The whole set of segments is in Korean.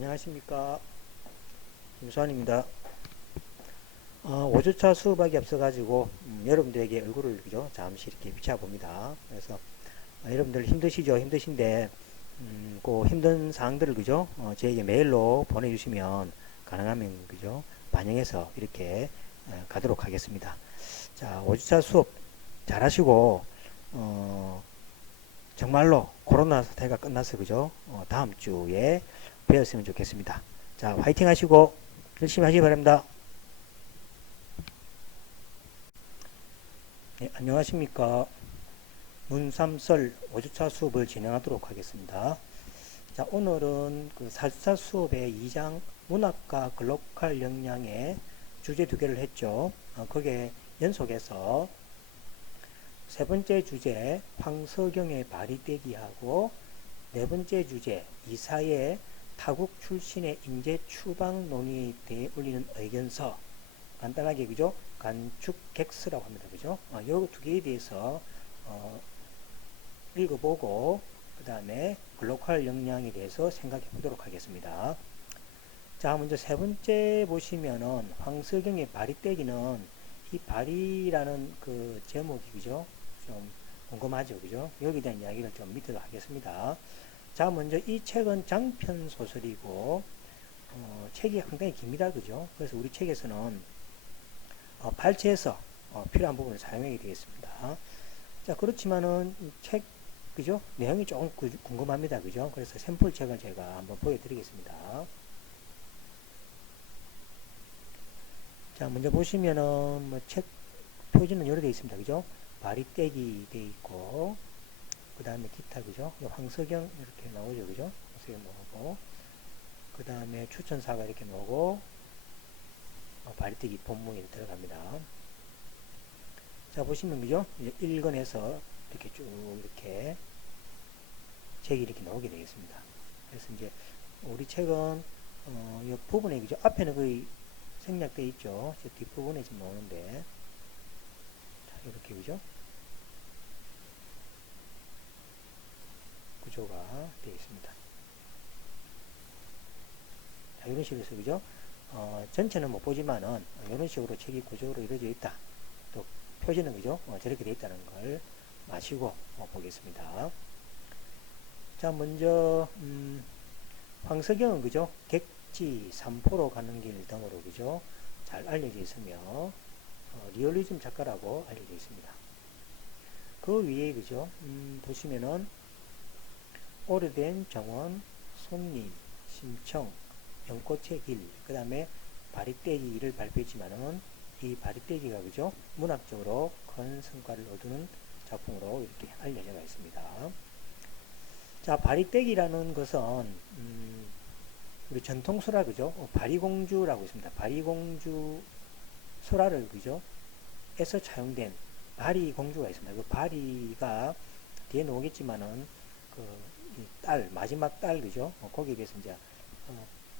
안녕하십니까. 김수환입니다. 5주차 수업하기 앞서가지고 여러분들에게 얼굴을 그죠? 잠시 이렇게 비춰봅니다. 그래서 여러분들 힘드시죠? 힘드신데 그 힘든 사항들을 그죠? 저에게 메일로 보내주시면 가능하면 그죠? 반영해서 이렇게 가도록 하겠습니다. 자, 5주차 수업 잘하시고 정말로 코로나 사태가 끝나서 그죠? 다음 주에 뵈었으면 좋겠습니다. 자, 화이팅 하시고 열심히 하시기 바랍니다. 네, 안녕하십니까. 문삼설 5주차 수업을 진행하도록 하겠습니다. 자, 오늘은 그 4주차 수업의 2장 문학과 글로컬 역량의 주제 2개를 했죠. 거기에 연속해서 세 번째 주제 황석영의 바리떼기하고 네 번째 주제 이사의 타국 출신의 인재 추방 논의에 대해 올리는 의견서, 간단하게 그죠? 간축객서라고 합니다. 그죠? 요 두 개에 대해서 읽어보고 그 다음에 글로컬 역량에 대해서 생각해 보도록 하겠습니다. 자, 먼저 세 번째 보시면은 황석영의 바리떼기는 이 바리라는 그 제목이 그죠? 좀 궁금하죠. 그죠? 여기에 대한 이야기를 좀 밑으로 하겠습니다. 자, 먼저 이 책은 장편 소설이고 책이 상당히 깁니다. 그죠? 그래서 우리 책에서는 발췌해서 필요한 부분을 사용하게 되겠습니다. 자, 그렇지만은 책 그죠? 내용이 조금 궁금합니다. 그죠? 그래서 샘플 책을 제가 한번 보여드리겠습니다. 자, 먼저 보시면은 뭐 책 표지는 여러 개 있습니다. 그죠? 바리떼기 돼 있고 그 다음에 기타 그죠? 황석영 이렇게 나오죠. 그죠? 황석영 나오고 그 다음에 추천사가 이렇게 나오고 바리떼기 본문이 들어갑니다. 자, 보시면 그죠? 이제 1권에서 이렇게 쭉 이렇게 책이 이렇게 나오게 되겠습니다. 그래서 이제 우리 책은 이 부분에 그죠? 앞에는 거의 생략되어 있죠. 저 뒷부분에 지금 나오는데 자, 이렇게 그죠? 구조가 되어 있습니다. 자, 이런 식으로 해서 그죠? 전체는 못 보지만은 이런 식으로 책이 구조로 이루어져 있다. 또 표지는 그죠? 저렇게 되어 있다는 걸 마시고 보겠습니다. 자, 먼저 황석영은 그죠? 객지, 삼포로 가는 길 등으로 그죠? 잘 알려져 있으며 리얼리즘 작가라고 알려져 있습니다. 그 위에 그죠? 보시면은 오래된 정원, 손님, 심청, 연꽃의 길, 그 다음에 바리떼기를 발표했지만은 이 바리떼기가 그죠? 문학적으로 큰 성과를 얻는 작품으로 이렇게 알려져 있습니다. 자, 바리떼기라는 것은 우리 전통 소라 그죠? 바리공주라고 있습니다. 바리공주 소라를 그죠? 에서 차용된 바리공주가 있습니다. 그 바리가 뒤에 나오겠지만은 그 딸, 마지막 딸 그죠? 거기에 대해서 이제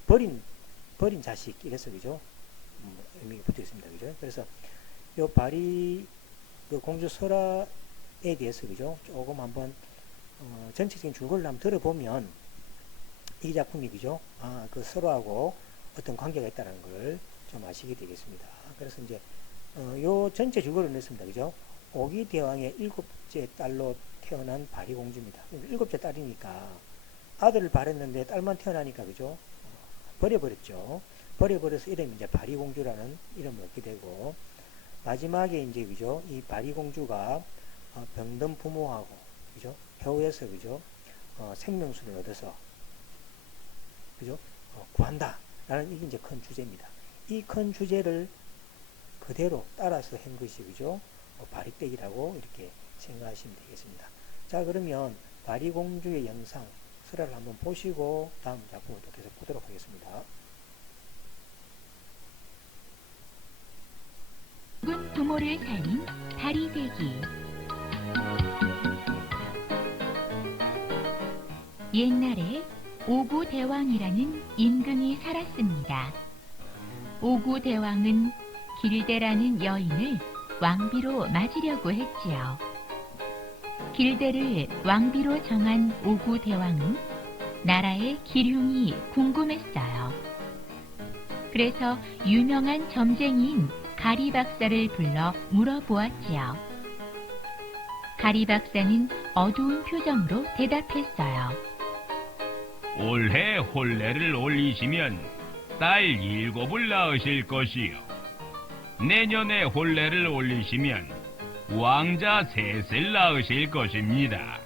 버린 자식 이래서 그죠? 의미가 붙어 있습니다. 그죠? 그래서 요 바리 그 공주 소라에 대해서 그죠? 조금 한번 전체적인 줄거리를 한번 들어보면 이 작품이 그죠? 그 서로하고 어떤 관계가 있다는 걸 좀 아시게 되겠습니다. 그래서 이제 요 전체 줄거리를 냈습니다. 그죠? 오기 대왕의 7째 딸로 태어난 바리공주입니다. 7째 딸이니까 아들을 바랬는데 딸만 태어나니까 그죠? 버려버렸죠. 버려버려서 이름이 이제 바리공주라는 이름을 얻게 되고 마지막에 이제 그죠? 이 바리공주가 병든 부모하고 그죠? 해후에서 그죠? 생명수를 얻어서 그죠? 구한다라는 이게 이제 큰 주제입니다. 이 큰 주제를 그대로 따라서 한 것이 그죠? 바리떼기라고 이렇게 생각하시면 되겠습니다. 자, 그러면 바리공주의 영상 설화를 한번 보시고 다음 작품을 또 계속 보도록 하겠습니다. 군 부모를 살린 바리떼기. 옛날에 오구대왕이라는 임금이 살았습니다. 오구대왕은 길대라는 여인을 왕비로 맞으려고 했지요. 길대를 왕비로 정한 오구대왕은 나라의 기륭이 궁금했어요. 그래서 유명한 점쟁이인 가리 박사를 불러 물어보았지요. 가리 박사는 어두운 표정으로 대답했어요. 올해 혼례를 올리시면 딸 7을 낳으실 것이요. 내년에 혼례를 올리시면 왕자 3을 낳으실 것입니다.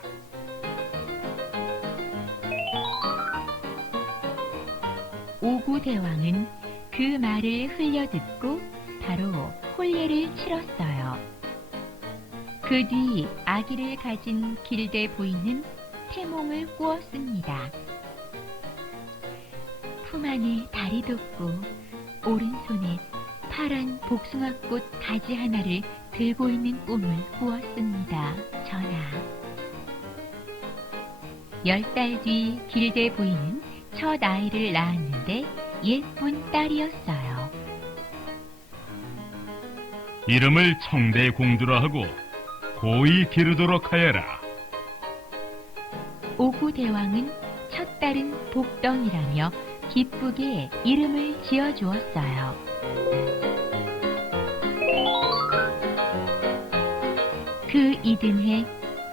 오구대왕은 그 말을 흘려듣고 바로 혼례를 치렀어요. 그 뒤 아기를 가진 길대 부인은 태몽을 꾸었습니다. 품 안에 달이 돋고 오른손에 파란 복숭아꽃 가지 하나를 들고 있는 꿈을 꾸었습니다. 전하. 10달 뒤 길대 부인은 첫 아이를 낳았는데 예쁜 딸이었어요. 이름을 청대공주라 하고 고이 기르도록 하여라. 오구대왕은 첫 딸은 복덩이라며 기쁘게 이름을 지어주었어요. 그 이듬해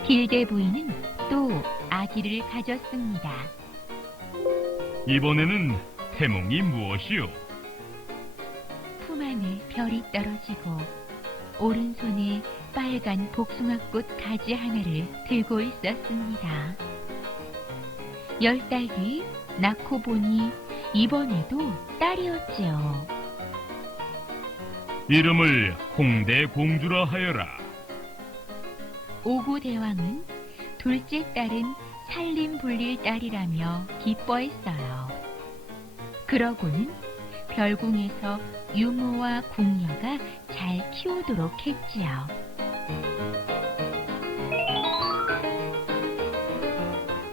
길대 부인은 또 아기를 가졌습니다. 이번에는 태몽이 무엇이요? 품 안에 별이 떨어지고 오른손에 빨간 복숭아꽃 가지 하나를 들고 있었습니다. 10달 뒤 낳고 보니 이번에도 딸이었지요. 이름을 홍대공주라 하여라. 오구대왕은 둘째 딸은 살림 불릴 딸이라며 기뻐했어요. 그러고는 별궁에서 유모와 궁녀가 잘 키우도록 했지요.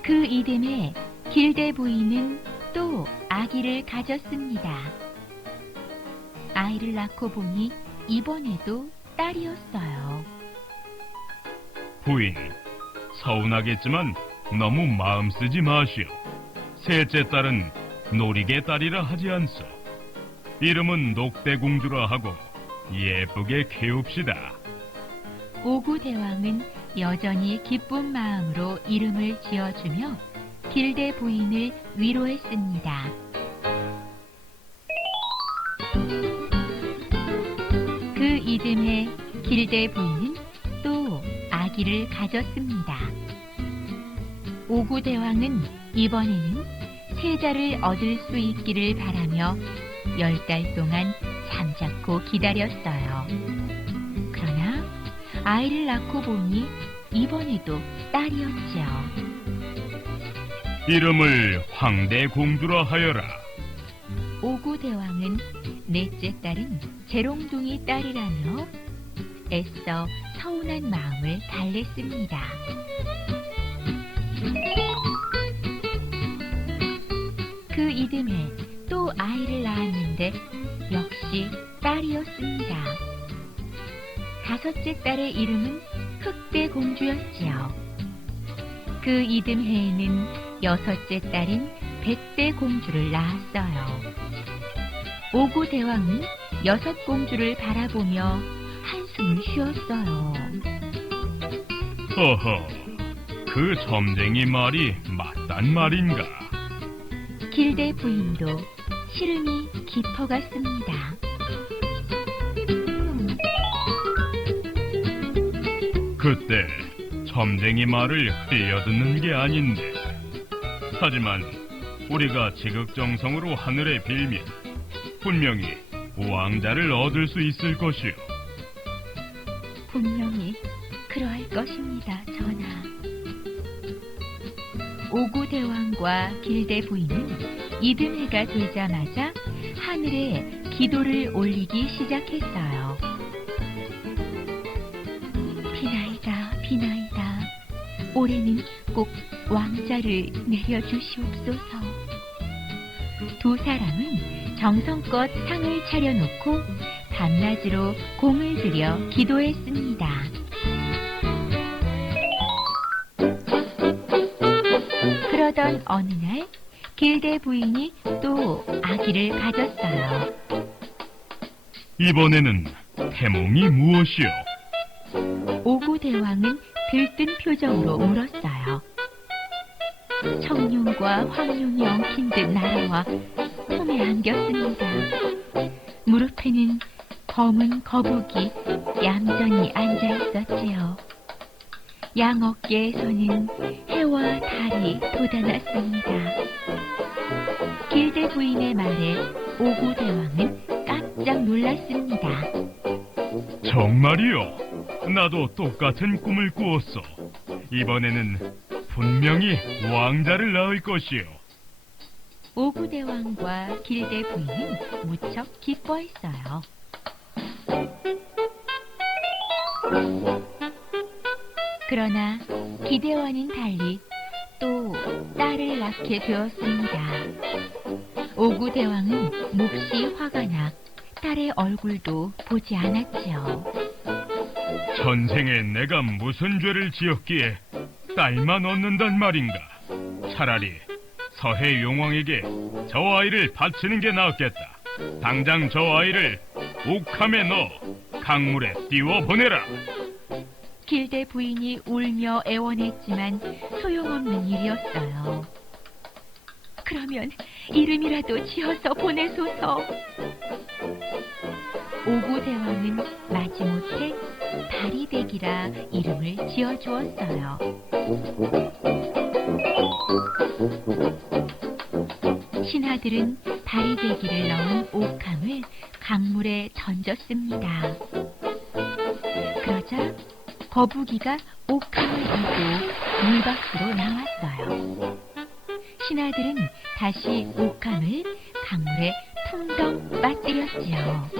그 이듬해 길대 부인은 또 아기를 가졌습니다. 아이를 낳고 보니 이번에도 딸이었어요. 부인, 서운하겠지만 너무 마음 쓰지 마시오. 셋째 딸은 노리개 딸이라 하지 않소. 이름은 녹대공주라 하고 예쁘게 키웁시다. 오구대왕은 여전히 기쁜 마음으로 이름을 지어주며 길대 부인을 위로했습니다. 그 이듬해 길대 부인은 또 아기를 가졌습니다. 오구대왕은 이번에는 세자를 얻을 수 있기를 바라며 10달 동안 잠자코 기다렸어요. 그러나 아이를 낳고 보니 이번에도 딸이었지요. 이름을 황대공주라 하여라. 오구대왕은 넷째 딸은 재롱둥이 딸이라며 애써 서운한 마음을 달랬습니다. 그 이듬해 또 아이를 낳았는데 역시 딸이었습니다. 다섯째 딸의 이름은 흑대공주였지요. 그 이듬해에는 여섯째 딸인 백대공주를 낳았어요. 오구대왕은 여섯 공주를 바라보며 한숨을 쉬었어요. 허허, 그 점쟁이 말이 맞단 말인가? 길대 부인도 시름이 깊어갔습니다. 그때 점쟁이 말을 흘려듣는 게 아닌데. 하지만 우리가 지극정성으로 하늘에 빌면 분명히 왕자를 얻을 수 있을 것이오. 분명히 그러할 것입니다, 전하. 오구대왕과 길대 부인은 이듬해가 되자마자 하늘에 기도를 올리기 시작했어요. 비나이다, 비나이다. 올해는 꼭 왕자를 내려주시옵소서. 두 사람은 정성껏 상을 차려놓고 밤낮으로 공을 들여 기도했습니다. 그러던 그러던 어느 날 길대 부인이 또 아기를 가졌어요. 이번에는 태몽이 무엇이요? 오구대왕은 들뜬 표정으로 물었어요. 청룡과 황룡이 엉킨 듯 날아와 품에 안겼습니다. 무릎에는 검은 거북이 얌전히 앉아 있었지요. 양 어깨에서는 해와 달이 돋아났습니다. 길대 부인의 말에 오구대왕은 깜짝 놀랐습니다. 정말이요? 나도 똑같은 꿈을 꾸었어. 이번에는 분명히 왕자를 낳을 것이요. 오구대왕과 길대 부인은 무척 기뻐했어요. 그러나 기대와는 달리 또 딸을 낳게 되었습니다. 오구대왕은 몹시 화가 나 딸의 얼굴도 보지 않았지요. 전생에 내가 무슨 죄를 지었기에 딸만 얻는단 말인가? 차라리 서해 용왕에게 저 아이를 바치는 게 낫겠다. 당장 저 아이를 옥함에 넣어 강물에 띄워보내라. 길대 부인이 울며 애원했지만 소용없는 일이었어요. 그러면 이름이라도 지어서 보내소서. 오구대왕은 마지못해 다리대기라 이름을 지어주었어요. 신하들은 다리대기를 넣은 옥함을 강물에 던졌습니다. 그러자 거북이가 옥함을 이고 물 밖으로 나왔어요. 신하들은 다시 옥함을 강물에 풍덩 빠뜨렸지요.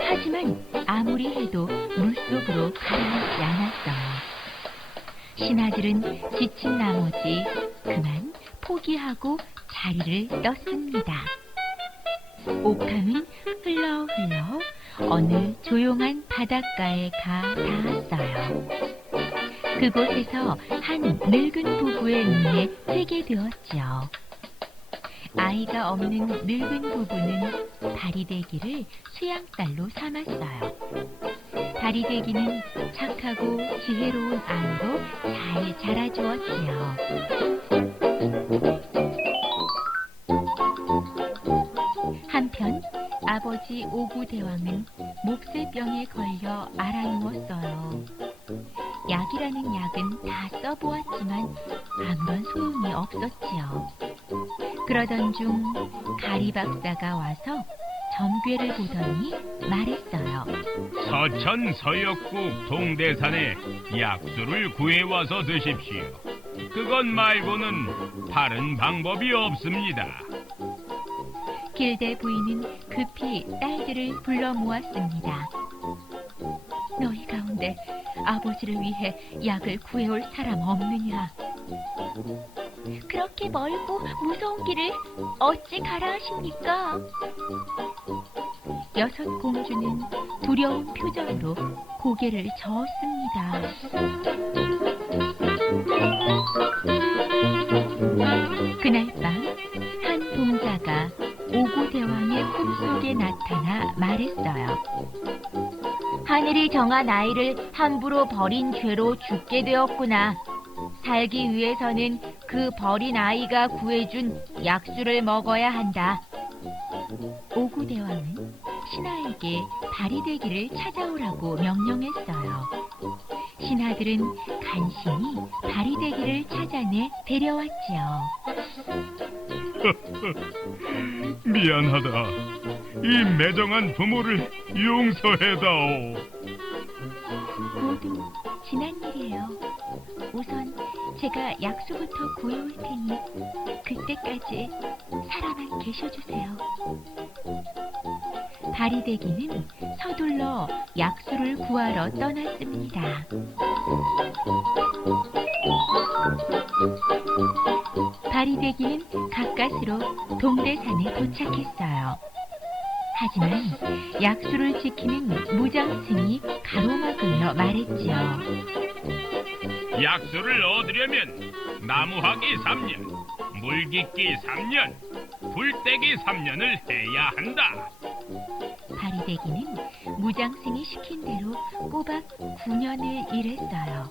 하지만 아무리 해도 물속으로 가라앉지 않았어요. 신하들은 지친 나머지 그만 포기하고 자리를 떴습니다. 옥함은 흘러 어느 조용한 바닷가에 가 닿았어요. 그곳에서 한 늙은 부부의 눈에 띄게 되었지요. 아이가 없는 늙은 부부는 다리대기를 수양딸로 삼았어요. 다리대기는 착하고 지혜로운 아이로 잘 자라주었지요. 한편 아버지 오구대왕은 몹쓸병에 걸려 앓아누웠어요. 약이라는 약은 다 써보았지만 아무런 소용이 없었지요. 그러던 중 가리 박사가 와서 점괘를 보더니 말했어요. 서천 서역국 동대산에 약수를 구해와서 드십시오. 그것 말고는 다른 방법이 없습니다. 길대 부인은 급히 딸들을 불러 모았습니다. 너희 가운데 아버지를 위해 약을 구해올 사람 없느냐? 그렇게 멀고 무서운 길을 어찌 가라 하십니까? 여섯 공주는 두려운 표정으로 고개를 저었습니다. 그날 밤 한 동자가 오구대왕의 꿈속에 나타나 말했어요. 하늘이 정한 아이를 함부로 버린 죄로 죽게 되었구나. 살기 위해서는 그 버린 아이가 구해준 약수를 먹어야 한다. 오구대왕은 신하에게 다리대기를 찾아오라고 명령했어요. 신하들은 간신히 다리대기를 찾아내 데려왔지요. 미안하다. 이 매정한 부모를 용서해다오. 모두 지난 일이에요. 우선 제가 약수부터 구해올 테니 그때까지 살아만 계셔주세요. 다리대기는 서둘러 약수를 구하러 떠났습니다. 다리대기는 가까스로 동대산에 도착했어요. 하지만 약수를 지키는 무장승이 가로막으며 말했지요. 약수를 얻으려면 나무하기 3년, 물깃기 3년, 불떼기 3년을 해야 한다. 바리대기는 무장승이 시킨 대로 꼬박 9년을 일했어요.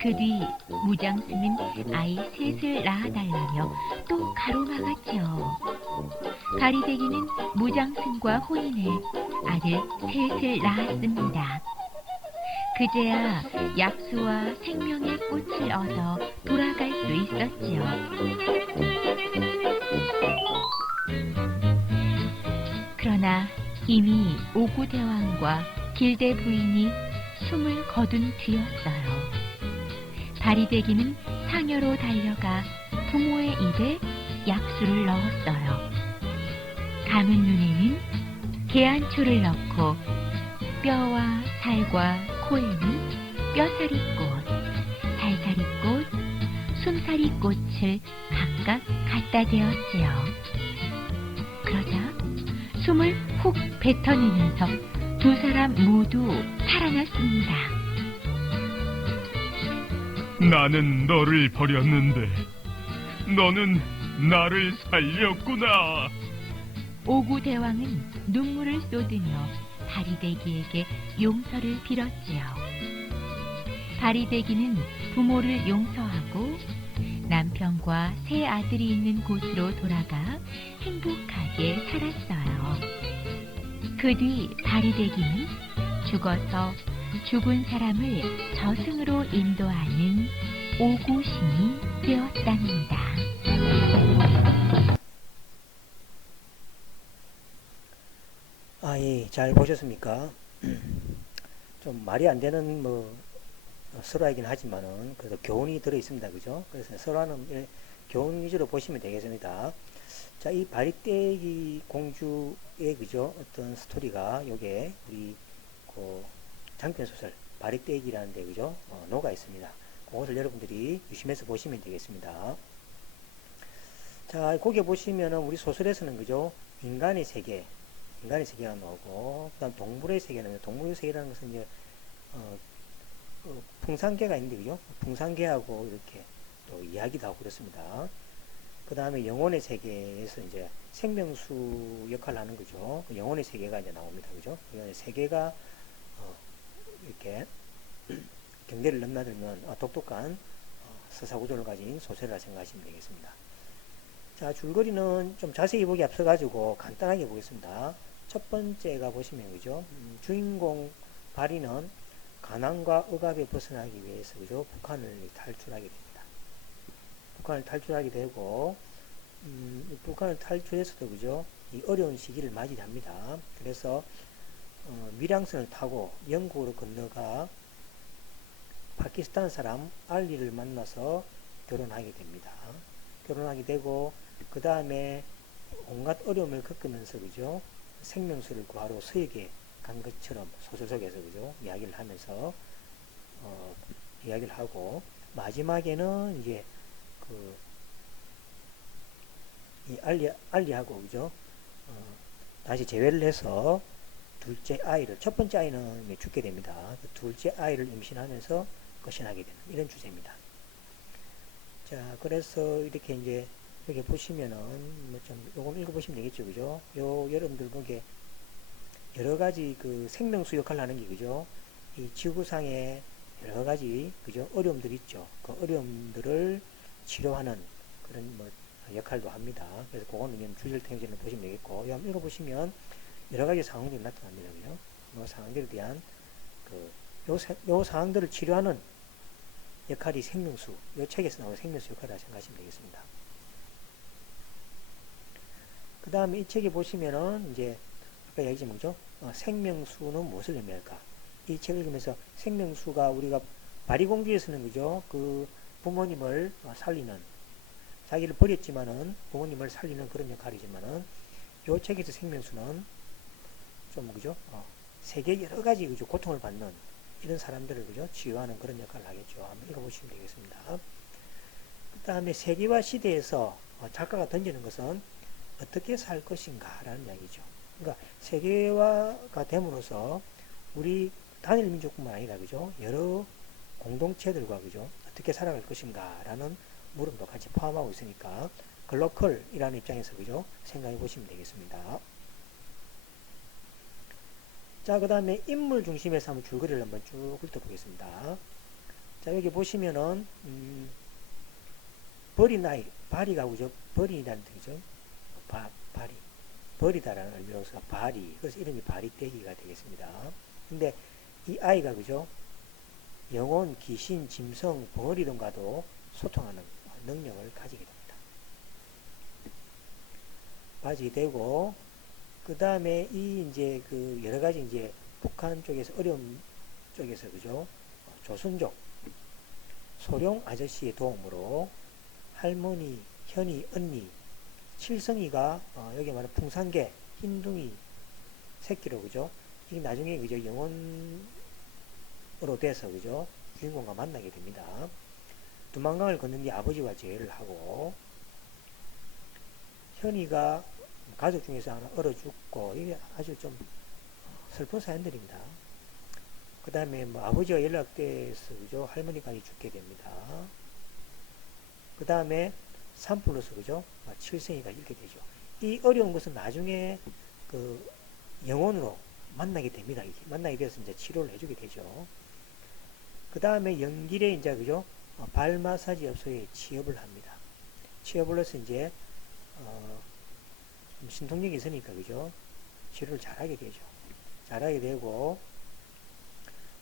그 뒤 무장승은 아이 셋을 낳아달라며 또 가로막았죠. 바리대기는 무장승과 혼인해 아들 셋을 낳았습니다. 그제야 약수와 생명의 꽃을 얻어 돌아갈 수 있었지요. 그러나 이미 오구대왕과 길대 부인이 숨을 거둔 뒤였어요. 바리대기는 상여로 달려가 부모의 입에 약수를 넣었어요. 감은 눈에는 계안초를 넣고 뼈와 살과 코에는 뼈사리꽃, 살사리꽃, 숨사리꽃을 각각 갖다 대었지요. 그러자 숨을 훅 뱉어내면서 두 사람 모두 살아났습니다. 나는 너를 버렸는데 너는 나를 살렸구나. 오구대왕은 눈물을 쏟으며 바리대기에게 용서를 빌었지요. 바리대기는 부모를 용서하고 남편과 세 아들이 있는 곳으로 돌아가 행복하게 살았어요. 그 뒤 바리대기는 죽어서 죽은 사람을 저승으로 인도하는 오구신이 되었답니다. 예, 잘 보셨습니까? 좀 말이 안 되는 설화이긴 하지만은 그래도 교훈이 들어 있습니다. 그죠? 그래서 설화는 교훈 위주로 보시면 되겠습니다. 자, 이 바리떼기 공주의 그죠? 어떤 스토리가 요게 우리 그 장편 소설 바리떼기라는 데 그죠? 녹아 있습니다. 그것을 여러분들이 유심해서 보시면 되겠습니다. 자, 거기에 보시면은 우리 소설에서는 그죠? 인간의 세계가 나오고, 그 다음 동물의 세계는, 동물의 세계라는 것은 이제, 풍산개가 있는데, 그죠? 풍산개하고 이렇게 또 이야기도 하고 그렇습니다. 그 다음에 영혼의 세계에서 이제 생명수 역할을 하는 거죠. 영혼의 세계가 이제 나옵니다. 그죠? 세계가, 이렇게 경계를 넘나들면 독특한 서사구조를 가진 소설이라 생각하시면 되겠습니다. 자, 줄거리는 좀 자세히 보기 앞서가지고 간단하게 보겠습니다. 첫 번째가 보시면, 그죠? 주인공 바리는 가난과 억압에 벗어나기 위해서, 그죠? 북한을 탈출하게 됩니다. 북한을 탈출하게 되고, 북한을 탈출해서도, 그죠? 이 어려운 시기를 맞이합니다. 그래서, 밀양선을 타고 영국으로 건너가 파키스탄 사람 알리를 만나서 결혼하게 됩니다. 결혼하게 되고, 그 다음에 온갖 어려움을 겪으면서, 그죠? 생명수를 구하러 서역에 간 것처럼 소설 속에서, 그죠? 이야기를 하면서, 이야기를 하고, 마지막에는 이제, 이 알리하고, 그죠? 다시 재회를 해서 둘째 아이를, 첫 번째 아이는 죽게 됩니다. 둘째 아이를 임신하면서 거신하게 되는 이런 주제입니다. 자, 그래서 이렇게 이제 여기 보시면은 요건 읽어보시면 되겠죠, 그죠? 여러분들 보기에 여러 가지 그 생명수 역할을 하는 게, 그죠? 이 지구상에 여러 가지, 그죠? 어려움들이 있죠. 그 어려움들을 치료하는 그런 역할도 합니다. 그래서 그거는 그냥 주제를 통해서 보시면 되겠고, 요 한번 읽어보시면 여러 가지 상황들이 나타납니다, 그죠? 그 상황들에 대한 요 상황들을 치료하는 역할이 생명수, 이 책에서 나오는 생명수 역할이라 생각하시면 되겠습니다. 그 다음에 이 책에 보시면은 이제 아까 얘기했지만, 그죠? 생명수는 무엇을 의미할까? 이 책을 읽으면서 생명수가 우리가 바리공주에서는, 그죠? 그 부모님을 살리는, 자기를 버렸지만은 부모님을 살리는 그런 역할이지만은, 이 책에서 생명수는 좀, 그죠? 세계 여러 가지, 그죠? 고통을 받는 이런 사람들을, 그죠? 치유하는 그런 역할을 하겠죠. 한번 읽어보시면 되겠습니다. 그 다음에 세계와 시대에서 작가가 던지는 것은 어떻게 살 것인가 라는 이야기죠. 그러니까 세계화가 됨으로써 우리 단일 민족뿐만 아니라, 그죠? 여러 공동체들과, 그죠? 어떻게 살아갈 것인가 라는 물음도 같이 포함하고 있으니까 글로컬이라는 입장에서 그죠? 생각해 보시면 되겠습니다. 자, 그 다음에 인물 중심에서 한번 줄거리를 한번 쭉 훑어보겠습니다. 자, 여기 보시면은 버린 아이, 바리가 그죠? 버린이라는 뜻이죠. 바리. 버리다라는 의미로서 바리. 그래서 이름이 바리떼기가 되겠습니다. 근데 이 아이가 그죠? 영혼, 귀신, 짐승, 벙어리 등과도 소통하는 능력을 가지게 됩니다. 가지게 되고, 그 다음에 이 이제 그 여러 가지 이제 북한 쪽에서 어려운 쪽에서 그죠? 조선족, 소룡 아저씨의 도움으로 할머니, 현이, 언니, 칠성이가 여기 말하는 풍산개, 흰둥이 새끼로 그죠? 이게 나중에 그죠? 영혼으로 돼서 그죠? 주인공과 만나게 됩니다. 두만강을 걷는 뒤 아버지와 재회를 하고 현이가 가족 중에서 하나 얼어 죽고 이게 아주 좀 슬픈 사연들입니다. 그 다음에 뭐 아버지와 연락돼서 그죠? 할머니까지 죽게 됩니다. 그 다음에 산불로서 그죠? 칠성이가 잃게 되죠. 이 어려운 것은 나중에 그 영혼으로 만나게 됩니다. 만나게 돼서 이제 치료를 해주게 되죠. 그 다음에 연길에 이제 그죠? 발 마사지 업소에 취업을 합니다. 취업을 해서 이제 신통력이 있으니까 그죠? 치료를 잘하게 되죠. 잘하게 되고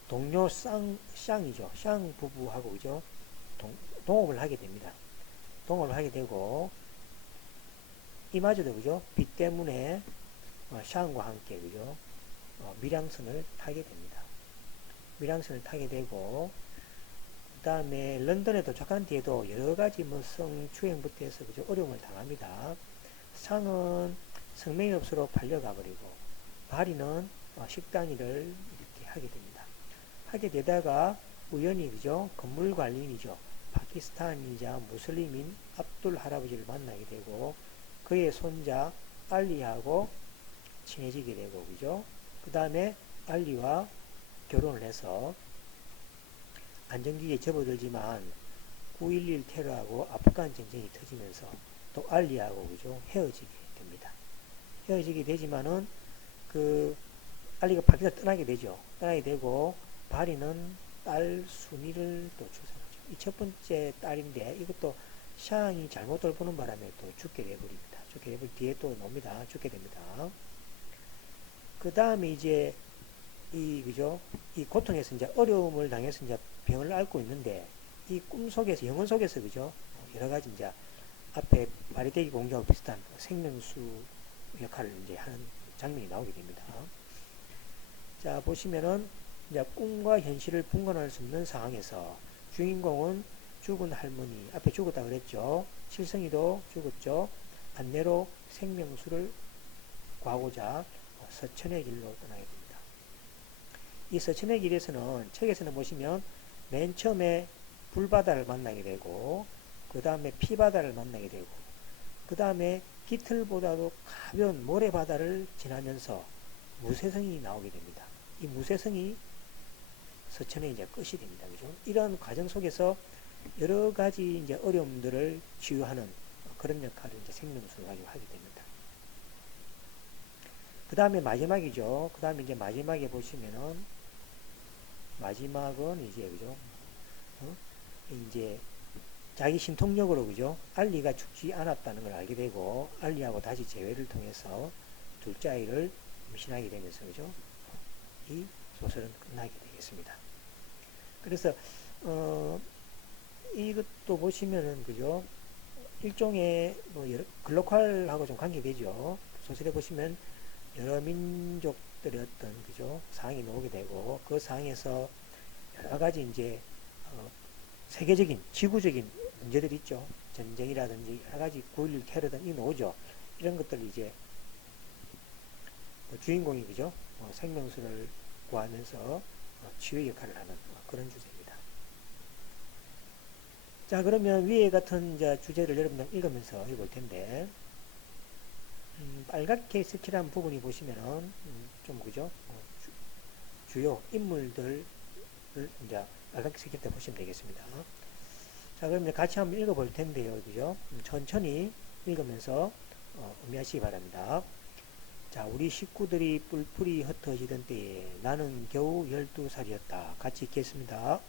동료 쌍이죠. 쌍 부부하고 그죠? 동업을 하게 됩니다. 동업을 하게 되고 이마저도 그죠? 빚 때문에 샹과 함께 그죠? 밀양선을 타게 됩니다. 밀양선을 타게 되고 그 다음에 런던에 도착한 뒤에도 여러가지 뭐 성추행부터 해서 그죠? 어려움을 당합니다. 상은 성명이 없어로 팔려가 버리고 바리는 식당 일을 이렇게 하게 됩니다. 하게 되다가 우연히 그죠? 건물 관리인이죠. 파키스탄이자 무슬림인 압둘 할아버지를 만나게 되고 그의 손자 알리하고 친해지게 되고 그죠? 그 다음에 알리와 결혼을 해서 안정기에 접어들지만 9.11 테러하고 아프간 전쟁이 터지면서 또 알리하고 그죠? 헤어지게 됩니다. 헤어지게 되지만은 그 알리가 파키스탄 떠나게 되죠. 떠나게 되고 바리는 딸 순이를 또 출산하죠. 이 첫 번째 딸인데 이것도 샹이 잘못 돌보는 바람에 또 죽게 되어버립니다. 죽게 되고 뒤에 또 나옵니다. 죽게 됩니다. 그 다음에 이제 그죠? 이 고통에서 이제 어려움을 당해서 이제 병을 앓고 있는데 이 꿈 속에서 영혼 속에서 그죠? 여러 가지 이제 앞에 바리떼기 공주하고 비슷한 생명수 역할을 이제 하는 장면이 나오게 됩니다. 자, 보시면은 이제 꿈과 현실을 분간할 수 없는 상황에서 주인공은 죽은 할머니, 앞에 죽었다 그랬죠. 칠성이도 죽었죠. 안내로 생명수를 구하고자 서천의 길로 떠나게 됩니다. 이 서천의 길에서는 책에서는 보시면 맨 처음에 불바다를 만나게 되고 그 다음에 피바다를 만나게 되고 그 다음에 깃털보다도 가벼운 모래바다를 지나면서 무쇠성이 나오게 됩니다. 이 무쇠성이 서천의 이제 끝이 됩니다. 그죠? 이런 과정 속에서 여러 가지 이제 어려움들을 치유하는 그런 역할을 이제 생명수를 가지고 하게 됩니다. 그 다음에 마지막이죠. 그 다음에 이제 마지막에 보시면은 마지막은 이제 그죠? 이제 자기 신통력으로 그죠? 알리가 죽지 않았다는 걸 알게 되고 알리하고 다시 재회를 통해서 둘째 아이를 임신하게 되면서 그죠? 이 소설은 끝나게 되겠습니다. 그래서 이것도 보시면은 그죠? 일종의 뭐 글로컬하고 좀 관계되죠. 소설에 보시면 여러 민족들의 어떤 그죠? 상황이 나오게 되고 그 상황에서 여러 가지 이제 세계적인 지구적인 문제들이 있죠. 전쟁이라든지 여러 가지 9.11 테러든 이 나오죠. 이런 것들을 이제 주인공이 그죠? 생명수를 구하면서 치유의 역할을 하는 그런 주제입니다. 자, 그러면 위에 같은 이제 주제를 여러분들 읽으면서 해볼 텐데, 빨갛게 색칠한 부분이 보시면은, 좀 그죠? 주요 인물들을 이제 빨갛게 색칠때 보시면 되겠습니다. 자, 그럼 이제 같이 한번 읽어볼 텐데요. 그죠? 천천히 읽으면서 음미하시기 바랍니다. 자, 우리 식구들이 뿔뿔이 흩어지던 때에 나는 겨우 12살이었다. 같이 읽겠습니다.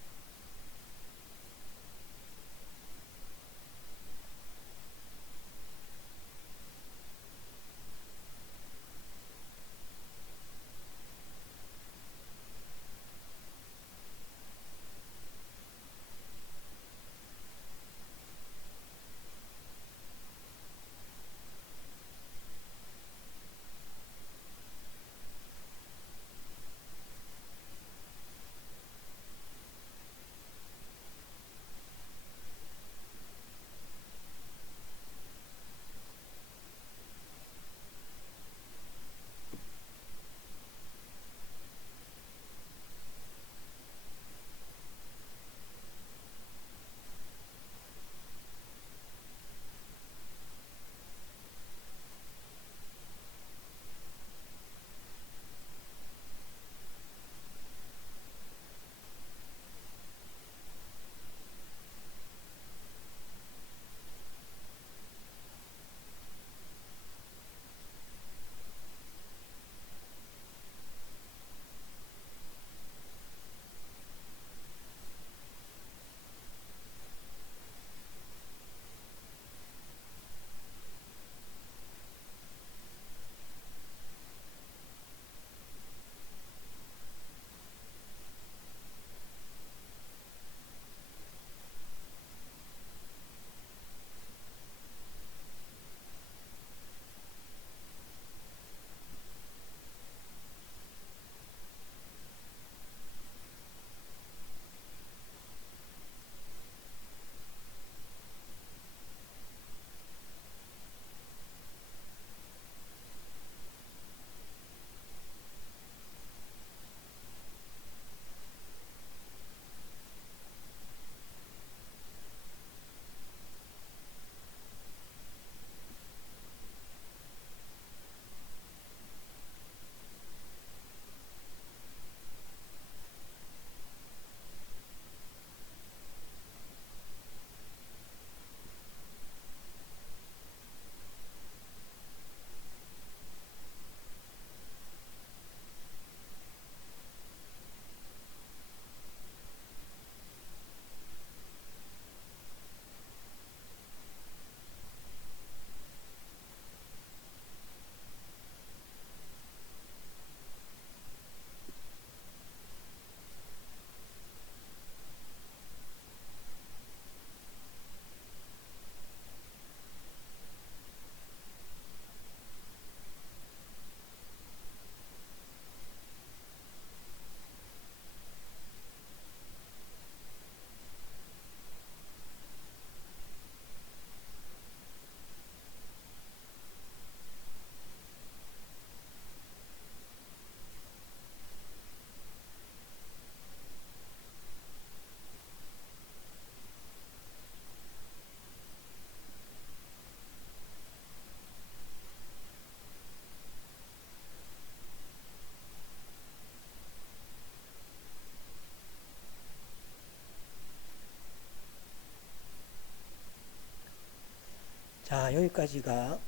자, 여기까지가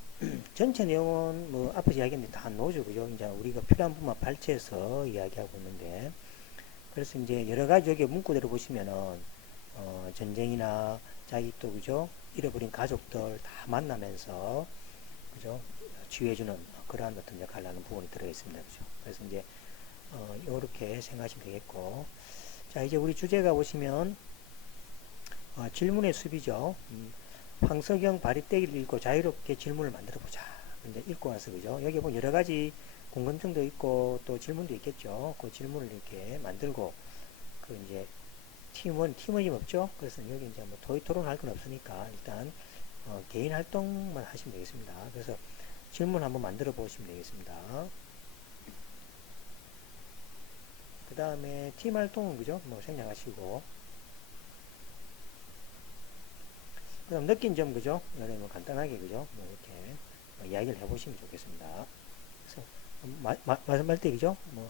전체 내용은 뭐 앞에서 이야기했는데 다 노죠. 그죠? 이제 우리가 필요한 부분만 발췌해서 이야기하고 있는데, 그래서 이제 여러 가지 여기 문구대로 보시면은 전쟁이나 자기 또 그죠? 잃어버린 가족들 다 만나면서 그죠? 치유해주는 그러한 어떤 역할을 하는 부분이 들어 있습니다. 그죠? 그래서 이제 이렇게 생각하시면 되겠고, 자, 이제 우리 주제가 보시면 질문의 숲이죠. 황석영 바리떼기를 읽고 자유롭게 질문을 만들어 보자. 이제 읽고 와서 그죠? 여기 보면 여러 가지 궁금증도 있고 또 질문도 있겠죠. 그 질문을 이렇게 만들고 그 이제 팀원이 없죠. 그래서 여기 이제 뭐 토의 토론할 건 없으니까 일단 개인 활동만 하시면 되겠습니다. 그래서 질문 한번 만들어 보시면 되겠습니다. 그 다음에 팀 활동은 그죠? 뭐 생략하시고 그다음 느낀 점 그죠? 여러분 간단하게 그죠? 뭐 이렇게 이야기를 해보시면 좋겠습니다. 그래서 말씀할 때 그죠? 뭐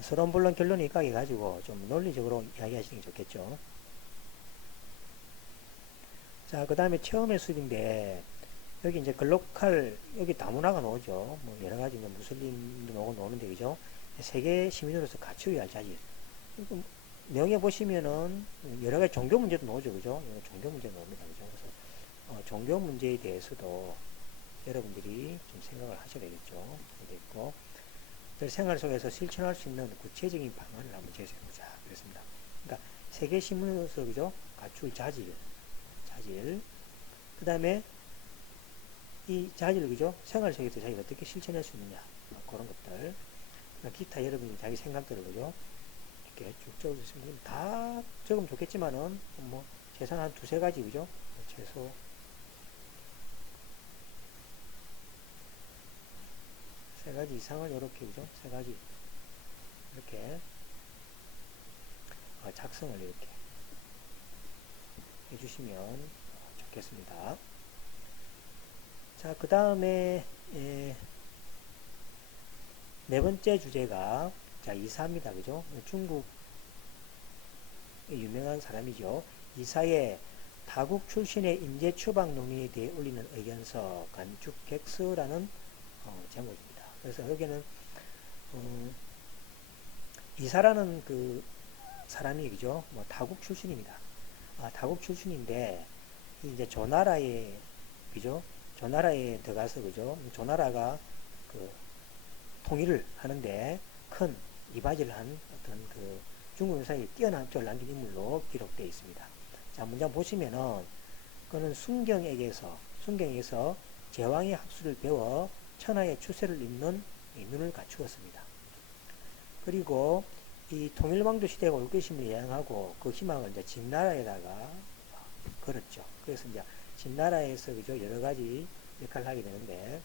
서론 본론 결론이 있게 가지고 좀 논리적으로 이야기하시는 게 좋겠죠. 자, 그 다음에 체험의 숲인데, 여기 이제 글로컬, 여기 다문화가 나오죠. 뭐 여러 가지 이제 무슬림도 나오는데, 그죠? 세계 시민으로서 갖추어야 할 자질. 내용에 보시면은 여러 가지 종교 문제도 나오죠. 그죠? 종교 문제 나옵니다. 그죠? 그래서 종교 문제에 대해서도 여러분들이 좀 생각을 하셔야 되겠죠. 되겠고, 생활 속에서 실천할 수 있는 구체적인 방안을 한번 제시해보자. 그랬습니다. 그러니까 세계 신문으로서 그죠? 갖출 자질. 그 다음에 이 자질 그죠? 생활 속에서 자기가 어떻게 실천할 수 있느냐. 그런 것들. 기타 여러분이 자기 생각들을 그죠? 이렇게 쭉 적어주시면 다 적으면 좋겠지만은 뭐 최소한 한 두세 가지 그죠? 최소 세 가지 이상을 이렇게 그죠? 세 가지 이렇게 작성을 이렇게 해주시면 좋겠습니다. 자, 그 다음에 네 번째 주제가 자 이사입니다. 그죠? 중국 유명한 사람이죠. 이사의 다국 출신의 인재 추방 논의에 대해 올리는 의견서 간축객서라는 제목입니다. 그래서 여기는 이사라는 그 사람이 그죠? 뭐 다국 출신입니다. 다국 출신인데 이제 조나라에 그죠? 조나라에 들어가서 그죠? 조나라가 그 통일을 하는데 큰 이바지를 한 어떤 그 중국 역사에 뛰어난 걸 남긴 인물로 기록되어 있습니다. 자, 문장 보시면은 그는 순경에게서 제왕의 학술을 배워 천하의 추세를 잇는 눈을 갖추었습니다. 그리고 이 통일왕조 시대가 올 것임을 예상하고 그 희망을 이제 진나라에다가 걸었죠. 그래서 이제 진나라에서 그죠 여러 가지 역할을 하게 되는데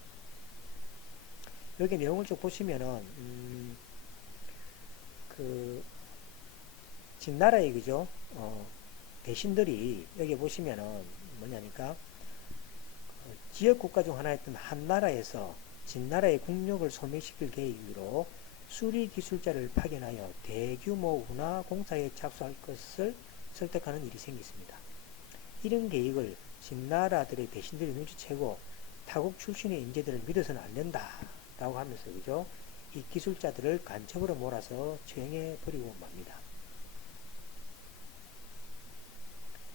여기 내용을 쭉 보시면은 그 진나라의 그죠 대신들이 여기 보시면은 뭐냐니까 지역 국가 중 하나였던 한나라에서 진나라의 국력을 소멸시킬 계획으로 수리 기술자를 파견하여 대규모 운하 공사에 착수할 것을 설득하는 일이 생겼습니다. 이런 계획을 진나라들의 대신들이 눈치채고 타국 출신의 인재들을 믿어서는 안 된다 라고 하면서 그죠 이 기술자들을 간첩으로 몰아서 처형해 버리고 맙니다.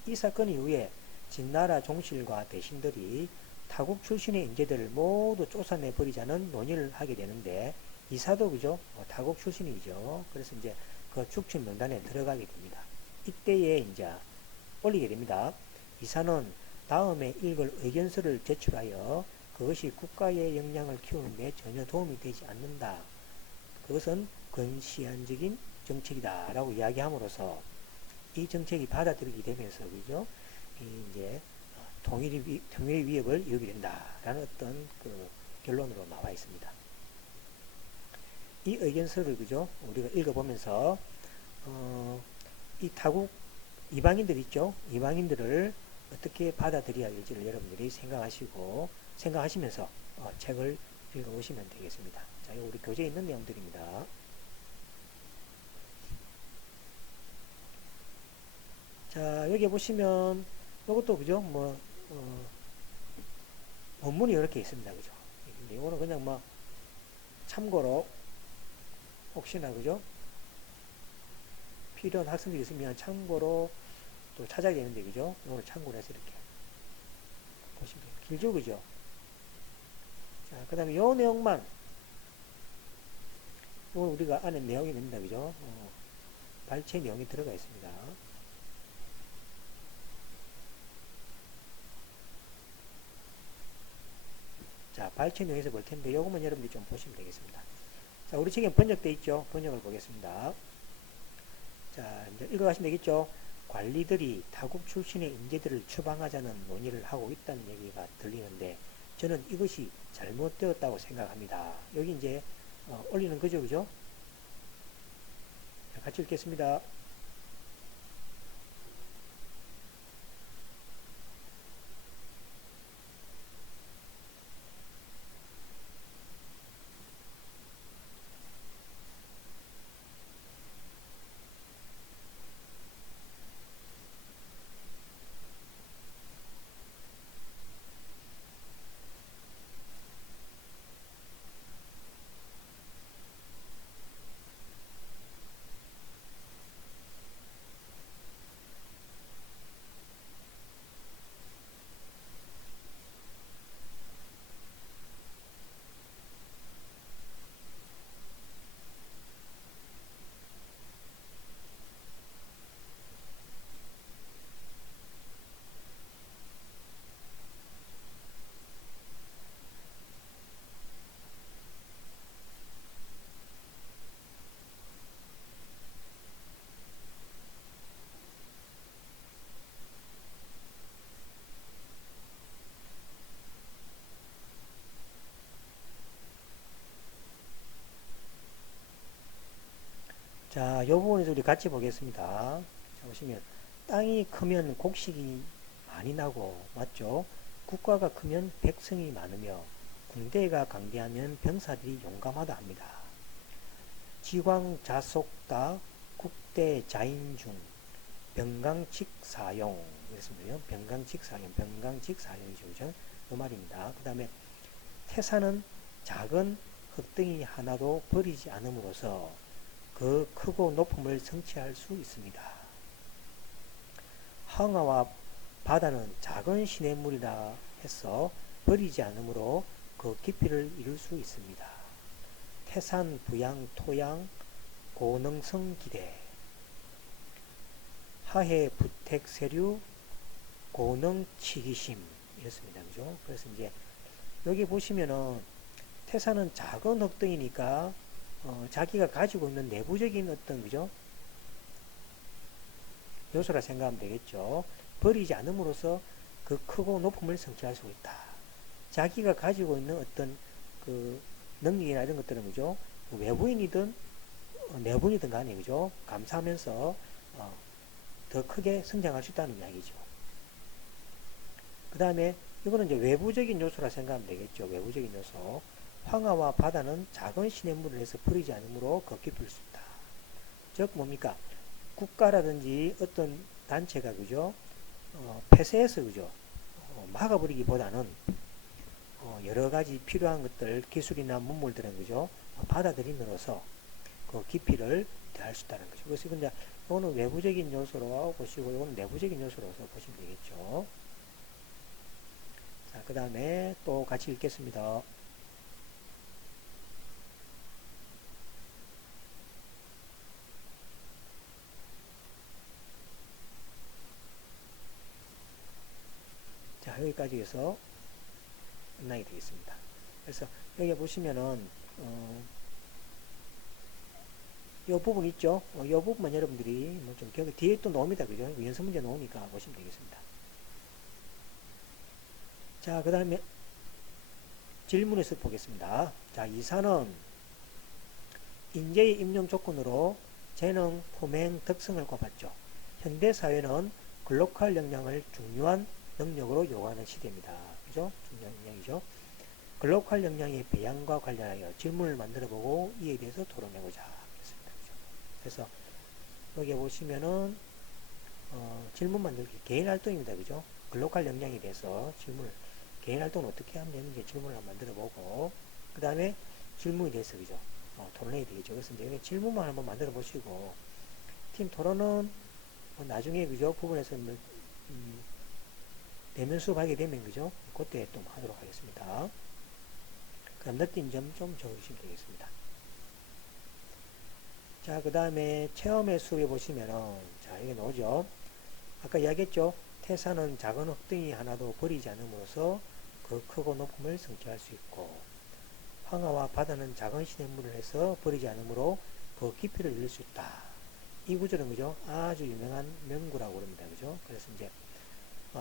이 사건 이후에 진나라 종실과 대신들이 타국 출신의 인재들을 모두 쫓아내 버리자는 논의를 하게 되는데 이사도 그죠 타국 출신이죠. 그래서 이제 그 축출 명단에 들어가게 됩니다. 이때에 이제 올리게 됩니다. 이사는 다음에 읽을 의견서를 제출하여 그것이 국가의 역량을 키우는 데 전혀 도움이 되지 않는다. 그것은 근시안적인 정책이다 라고 이야기함으로써 이 정책이 받아들이게 되면서 그죠 이제 통일의 위협을 이루게 된다라는 어떤 그 결론으로 나와 있습니다. 이 의견서를 그죠 우리가 읽어보면서 이 타국 이방인들 있죠 이방인들을 어떻게 받아들여야 할지를 여러분들이 생각하시면서 책을 읽어보시면 되겠습니다. 자, 이거 우리 교재에 있는 내용들입니다. 자, 여기 보시면 이것도 그죠 뭐 원문이 이렇게 있습니다. 그죠 근데 이거는 그냥 뭐 참고로 혹시나 그죠 필요한 학생들이 있으면 참고로 또 찾아야 되는데 그죠 이거를 참고로 해서 이렇게 보시면 길죠 그죠. 자, 그 다음에 요 내용만 이건 우리가 아는 내용이 됩니다. 그죠 발췌 내용이 들어가 있습니다. 자, 발췌 내용에서 볼 텐데 요것만 여러분들이 좀 보시면 되겠습니다. 자, 우리 책에 번역되어 있죠. 번역을 보겠습니다. 자, 이제 읽어가시면 되겠죠. 관리들이 타국 출신의 인재들을 추방하자는 논의를 하고 있다는 얘기가 들리는데 저는 이것이 잘못되었다고 생각합니다. 여기 이제 올리는 거죠. 그죠? 자, 같이 읽겠습니다. 자, 요 부분에서 우리 같이 보겠습니다. 자, 보시면 땅이 크면 곡식이 많이 나고 맞죠? 국가가 크면 백성이 많으며 군대가 강대하면 병사들이 용감하다 합니다. 지광자속다 국대자인중 병강칙사용 이랬습니다. 병강칙사용이죠. 그죠? 그 말입니다. 그 다음에 태산은 작은 흙덩이 하나도 버리지 않음으로써 그 크고 높음을 성취할 수 있습니다. 황하와 바다는 작은 시냇물이라 해서 버리지 않으므로 그 깊이를 이룰 수 있습니다. 태산, 부양, 토양, 고능성 기대 하해, 부택, 세류, 고능, 치기심 이렇습니다. 그죠? 그래서 이제 여기 보시면은 태산은 작은 흙덩이니까 자기가 가지고 있는 내부적인 어떤 그죠? 요소라 생각하면 되겠죠. 버리지 않음으로써 그 크고 높음을 성취할 수 있다. 자기가 가지고 있는 어떤 그 능력이나 이런 것들은 그죠? 외부인이든 내부인이든 간에 그죠? 감사하면서 더 크게 성장할 수 있다는 이야기죠. 그 다음에 이거는 이제 외부적인 요소라 생각하면 되겠죠. 외부적인 요소. 황하와 바다는 작은 시냇물을 해서 버리지 않으므로 걷기 풀 수 있다. 즉 뭡니까? 국가라든지 어떤 단체가 그죠? 폐쇄해서 그죠? 막아버리기보다는 여러 가지 필요한 것들, 기술이나 문물들은 그죠? 받아들임으로써 그 깊이를 더할 수 있다는 거죠. 그래서 이건 이거는 외부적인 요소로 보시고 이거는 내부적인 요소로서 보시면 되겠죠. 자, 그 다음에 또 같이 읽겠습니다. 자, 여기까지 해서 끝나게 되겠습니다. 그래서 여기 보시면은 이 부분 있죠? 이 부분만 여러분들이 뭐좀 뒤에 또 나옵니다. 그죠? 연습 문제 나오니까 보시면 되겠습니다. 자, 그 다음에 질문에서 보겠습니다. 자, 이사는 인재의 임용 조건으로 재능, 포행, 특성을 꼽았죠. 현대사회는 글로컬 역량을 중요한 능력으로 요구하는 시대입니다. 그죠? 중요한 역량이죠. 글로컬 역량의 배양과 관련하여 질문을 만들어보고 이에 대해서 토론해보자. 그랬습니다. 그죠? 그래서 여기 보시면은 질문 만들기 개인 활동입니다. 그죠? 글로컬 역량에 대해서 개인 활동을 어떻게 하면 되는지 질문을 만들어보고 그 다음에 질문에 대해서 그죠? 토론해야 되겠죠. 그래서 이제 질문만 한번 만들어 보시고 팀 토론은 나중에 그죠? 부분에서 대면 수업하게 되면 그죠? 그때 또 하도록 하겠습니다. 그럼 느낀 점 좀 적어주시면 되겠습니다. 자, 그 다음에 체험의 수업에 보시면은 자, 이게 나오죠. 아까 이야기했죠. 태산은 작은 흙덩이 하나도 버리지 않음으로써 그 크고 높음을 성취할 수 있고 황하와 바다는 작은 시냇물을 해서 버리지 않으므로 그 깊이를 이룰 수 있다. 이 구절은 그죠? 아주 유명한 명구라고 그럽니다. 그죠? 그래서 이제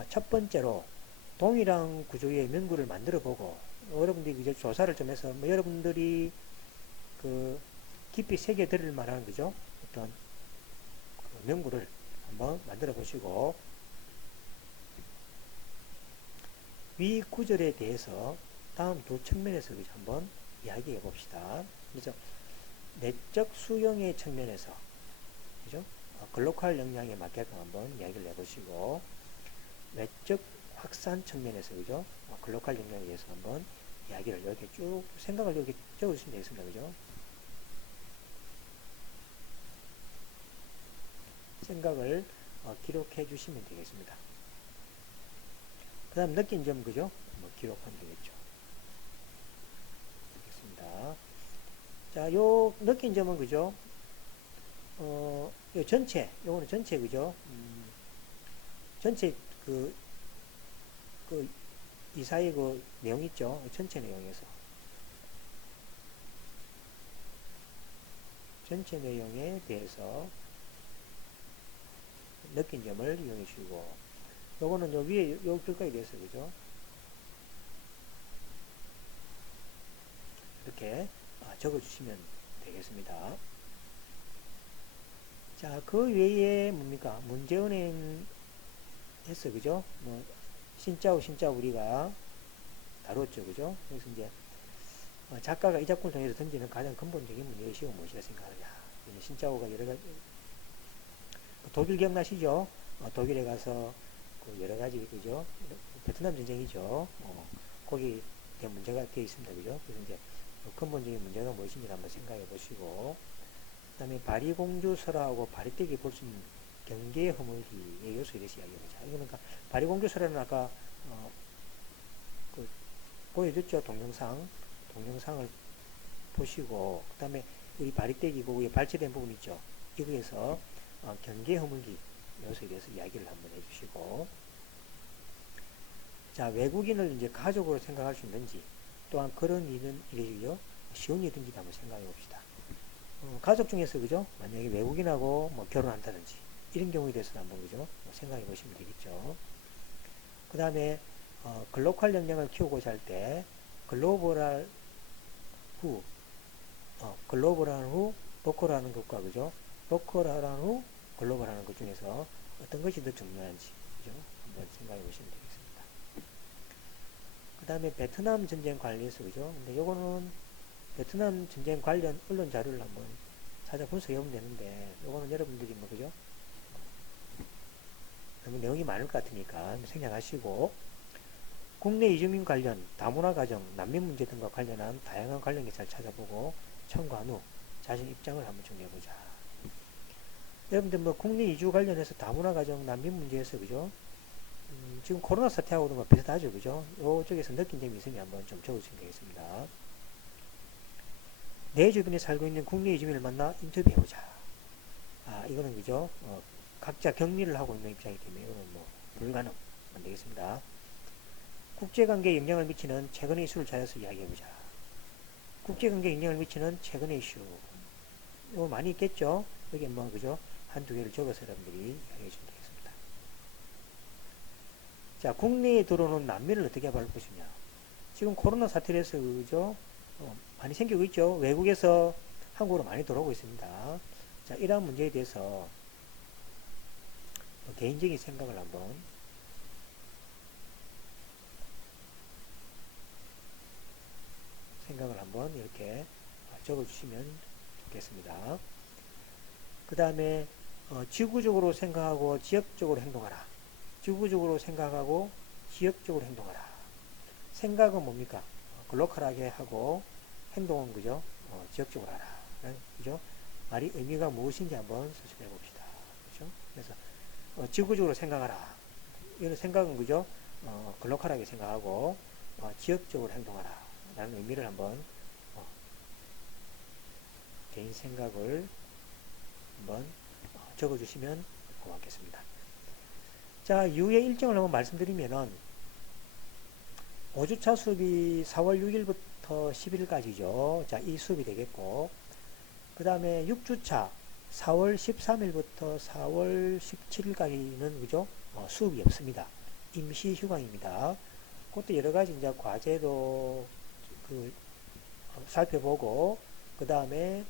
첫 번째로 동일한 구조의 명구를 만들어 보고 여러분들이 이제 조사를 좀 해서 여러분들이 그 깊이 새겨 들을 만한 그죠? 어떤 그 명구를 한번 만들어 보시고 위 구절에 대해서 다음 두 측면에서 한번 이야기해 봅시다. 그래서 내적 수용의 측면에서 그죠? 글로컬 역량에 맞게끔 한번 이야기를 해보시고 외적 확산 측면에서 그죠? 글로컬 역량에 대해서 한번 이야기를 이렇게 쭉 생각을 이렇게 적어주시면 되겠습니다. 그죠? 생각을 기록해 주시면 되겠습니다. 그 다음 느낀 점 그죠? 기록하면 되겠죠. 알겠습니다. 자, 요 느낀 점은 그죠? 요 전체, 요거는 전체 그죠? 전체 이사의 그 내용 있죠? 전체 내용에서. 전체 내용에 대해서 느낀 점을 이용해 주시고, 요거는 요 위에 요 글까지 대해서 그죠? 이렇게 적어 주시면 되겠습니다. 자, 그 외에 뭡니까? 문제은행 했어, 그죠? 뭐, 신짜오 우리가 다뤘죠, 그죠? 그래서 이제, 작가가 이 작품을 통해서 던지는 가장 근본적인 문제의식은 무엇이라 생각하느냐. 신짜오가 여러 가지, 독일 기억나시죠? 독일에 가서 그 여러 가지, 그죠? 베트남 전쟁이죠. 거기 대한 문제가 되어 있습니다, 그죠? 그래서 이제 근본적인 문제가 무엇인지 한번 생각해 보시고, 그 다음에 바리공주설하고 바리떼기 볼 수 있는 경계 허물기의 요소에 대해서 이야기해보자. 이거는 그러니까 바리공주설은 아까 그 보여줬죠, 동영상을 보시고, 그 다음에 우리 바리떼기고 위에 발치된 부분 있죠. 이거에서 경계 허물기 요소에 대해서 이야기를 한번 해주시고, 자, 외국인을 이제 가족으로 생각할 수 있는지, 또한 그런 일은 이래요. 쉬운 일인지 한번 생각해 봅시다. 가족 중에서, 그죠? 만약에 외국인하고 뭐 결혼한다든지, 이런 경우에 대해서는 한번, 그죠? 생각해 보시면 되겠죠. 그 다음에, 글로컬 역량을 키우고자 할 때, 글로벌한 후, 로컬하는 것과, 그죠? 로컬한 후, 글로벌하는 것 중에서 어떤 것이 더 중요한지, 그죠? 한번 생각해 보시면 되겠습니다. 그 다음에 베트남 전쟁 관련해서, 그죠? 근데 요거는 베트남 전쟁 관련 언론 자료를 한번 찾아 분석해 보면 되는데, 요거는 여러분들이 뭐, 그죠? 너무 내용이 많을 것 같으니까 생략하시고, 국내 이주민 관련, 다문화 가정, 난민 문제 등과 관련한 다양한 관련 기사를 찾아보고 참고한 후 자신 입장을 한번 정리해보자. 여러분들 뭐 국내 이주 관련해서 다문화 가정, 난민 문제에서, 그죠? 지금 코로나 사태하고도 뭐 비슷하죠, 그죠? 요쪽에서 느낀 점이 있으면 한번 좀 적어주시면 되겠습니다. 내 주변에 살고 있는 국내 이주민을 만나 인터뷰해보자. 이거는, 그죠? 각자 격리를 하고 있는 입장이기 때문에 이거는 뭐 불가능 안 되겠습니다. 국제관계에 영향을 미치는 최근의 이슈를 찾아서 이야기해보자. 국제관계에 영향을 미치는 최근의 이슈. 이거 많이 있겠죠? 여기 뭐, 그죠? 한두 개를 적어서 여러분들이 이야기해주시면 되겠습니다. 자, 국내에 들어오는 난민을 어떻게 바라볼 것이냐. 지금 코로나 사태로 해서, 그죠? 많이 생기고 있죠. 외국에서 한국으로 많이 들어오고 있습니다. 자, 이러한 문제에 대해서 개인적인 생각을 한번 이렇게 적어주시면 좋겠습니다. 그 다음에 지구적으로 생각하고 지역적으로 행동하라. 지구적으로 생각하고 지역적으로 행동하라. 생각은 뭡니까? 글로컬하게 하고 행동은, 그죠? 지역적으로 하라. 그죠? 말이 의미가 무엇인지 한번 서술해 봅시다. 그죠? 그래서 지구적으로 생각하라. 이런 생각은, 그죠? 글로컬하게 생각하고 지역적으로 행동하라. 라는 의미를 한번 개인 생각을 한번 적어주시면 고맙겠습니다. 자, 이후의 일정을 한번 말씀드리면은 5주차 수업이 4월 6일부터 11일까지죠. 자, 이 수업이 되겠고, 그 다음에 6주차 4월 13일부터 4월 17일까지는, 그죠? 수업이 없습니다. 임시 휴강입니다. 그것도 여러 가지 이제 과제도 살펴보고, 그 다음에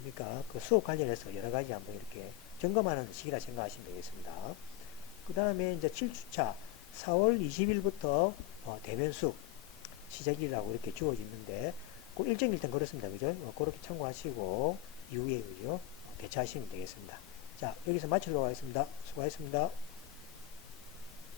그러니까 그 수업 관련해서 여러 가지 한번 이렇게 점검하는 시기라 생각하시면 되겠습니다. 그 다음에 이제 7주차 4월 20일부터 대면 수업 시작이라고 이렇게 주어지는데, 그 일정일 땐 그렇습니다. 그죠? 그렇게 참고하시고 이후에, 그죠? 대처하시면 되겠습니다. 자, 여기서 마치도록 하겠습니다. 수고하셨습니다.